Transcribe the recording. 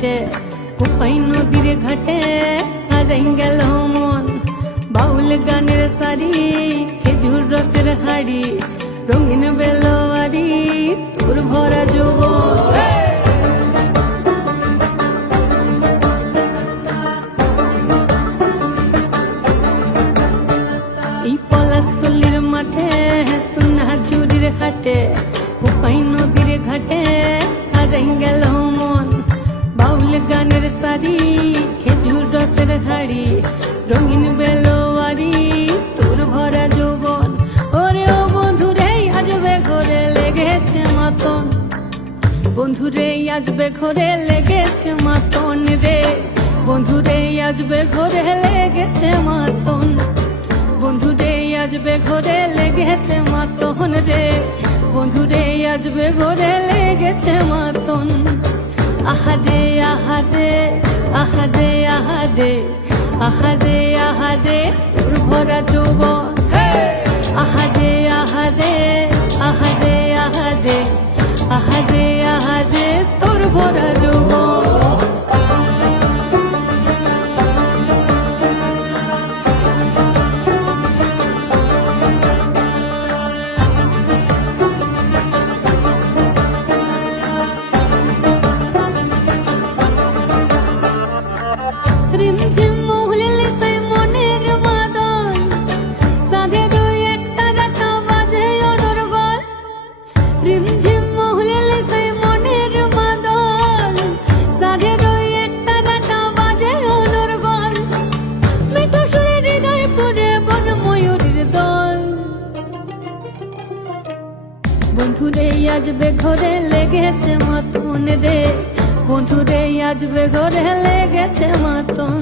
হাটে কোপাই নদীর ঘাটে হারাই গেল মন বাউল গানের সারি খেজুর রসের হাড়ি রঙিন বেলোয়ারি তোর ভরা যৌবন এই পলাশতলির মাঠে সোনা ঝুরির ঘাটে কোপাই নদীর ঘাটে হারাই গেল মন বাউল গানের সারি খেজুর রসের হাড়ি রঙিন বেলোয়ারি তোর ভরা যৌবন ওরে ও বন্ধুরে আজবে ঘরে লেগেছে মাতন বন্ধুরে আজবে ঘরে লেগেছে মাতন রে বন্ধুরে আজবে ঘরে লেগেছে মাতন বন্ধুরে আজবে ঘরে লেগেছে মাতন রে বন্ধুরে আজবে ঘরে লেগেছে মাতন আহারে আহারে আহারে আহারে আহারে আহারে তোর ভরা যৌবন আহারে আহারে আহারে আহারে আহারে আহারে তোর ভরা যৌবন রিমঝিম মহুলে সেই মনের মাদন সাধের একটা রাখা বাজে অনর্গল রিমঝিম মহুলে সেই মনের মাদন সাধের একটা রাখা বাজে অনর্গল মিঠু সুরে হৃদয় পুরে বন ময়ূরীর দল বন্ধুরে আজবে ঘরে লেগেছে মাতন রে বন্ধুরে আজবে ঘরে লেগেছে মাতন